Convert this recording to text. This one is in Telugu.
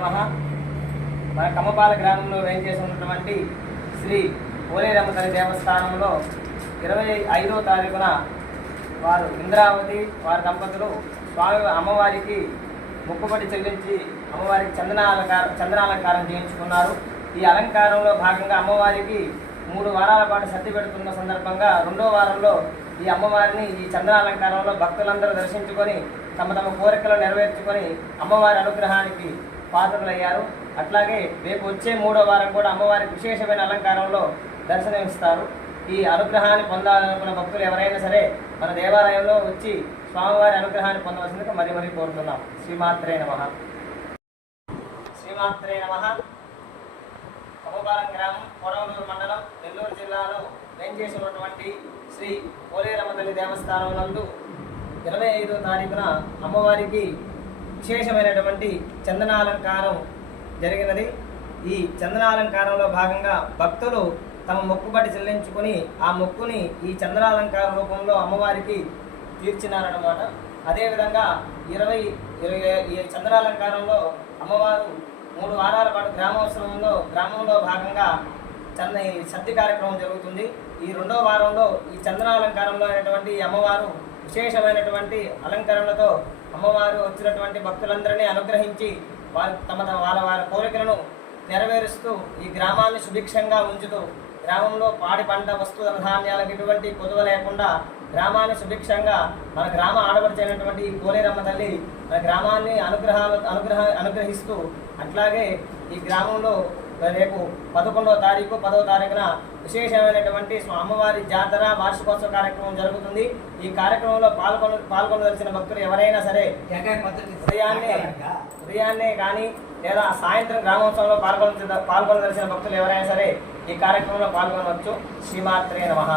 నమః. మన కమ్మపాల గ్రామంలో వేంచేసి ఉన్నటువంటి శ్రీ పోలేరమ్మ తల్లి దేవస్థానంలో 25వ తారీఖున వారు ఇంద్రావతి వారి దంపతులు స్వామి అమ్మవారికి మొక్కుబడి చెల్లించి అమ్మవారికి చందనాలంకారం చేయించుకున్నారు. ఈ అలంకారంలో భాగంగా అమ్మవారికి 3 వారాల పాటు సర్ది పెడుతున్న సందర్భంగా 2వ వారంలో ఈ అమ్మవారిని ఈ చందనాలంకారంలో భక్తులందరూ దర్శించుకొని తమ తమ కోరికలు నెరవేర్చుకొని అమ్మవారి అనుగ్రహానికి పాత్రలయ్యారు. అట్లాగే రేపు వచ్చే 3వ వారం కూడా అమ్మవారికి విశేషమైన అలంకారంలో దర్శనమిస్తారు. ఈ అనుగ్రహాన్ని పొందాలనుకున్న భక్తులు ఎవరైనా సరే మన దేవాలయంలో వచ్చి స్వామివారి అనుగ్రహాన్ని పొందవలసిందిగా మరీ కోరుతున్నాం. శ్రీమాత్రే నమః. శ్రీమాత్రే నమః. కమ్మపాలెం గ్రామం కొడవలూరు మండలం నెల్లూరు జిల్లాలో వేంచేసి ఉన్నటువంటి శ్రీ పోలేరమ్మ తల్లి దేవస్థానం నందు 25వ తారీఖున అమ్మవారికి విశేషమైనటువంటి చందనాలంకారం జరిగినది. ఈ చందనాలంకారంలో భాగంగా భక్తులు తమ మొక్కుబడి చెల్లించుకుని ఆ మొక్కుని ఈ చందనాలంకార రూపంలో అమ్మవారికి తీర్చినారన్నమాట. అదేవిధంగా ఈ చందనాలంకారంలో అమ్మవారు 3 వారాల పాటు గ్రామంలో భాగంగా సద్ది కార్యక్రమం జరుగుతుంది. ఈ 2వ వారంలో ఈ చందనాలంకారంలో అయినటువంటి అమ్మవారు విశేషమైనటువంటి అలంకరణలతో అమ్మవారు వచ్చినటువంటి భక్తులందరినీ అనుగ్రహించి వాళ్ళ కోరికలను నెరవేరుస్తూ ఈ గ్రామాన్ని సుభిక్షంగా ఉంచుతూ గ్రామంలో పాడి పంట వస్తు ధాన్యాలకు ఎటువంటి కొదువ లేకుండా గ్రామాన్ని సుభిక్షంగా మన గ్రామ ఆడపడిచేటువంటి ఈ పోలేరమ్మ తల్లి మన గ్రామాన్ని అనుగ్రహిస్తూ అట్లాగే ఈ గ్రామంలో రేపు 11వ తారీఖు 10వ తారీఖున విశేషమైనటువంటి అమ్మవారి జాతర వార్షికోత్సవ కార్యక్రమం జరుగుతుంది. ఈ కార్యక్రమంలో పాల్గొనదలిచిన భక్తులు ఎవరైనా సరే ఉదయాన్నే కానీ లేదా సాయంత్రం గ్రామోత్సవంలో పాల్గొనదలిచిన భక్తులు ఎవరైనా సరే ఈ కార్యక్రమంలో పాల్గొనవచ్చు. శ్రీమాత్రే నమః.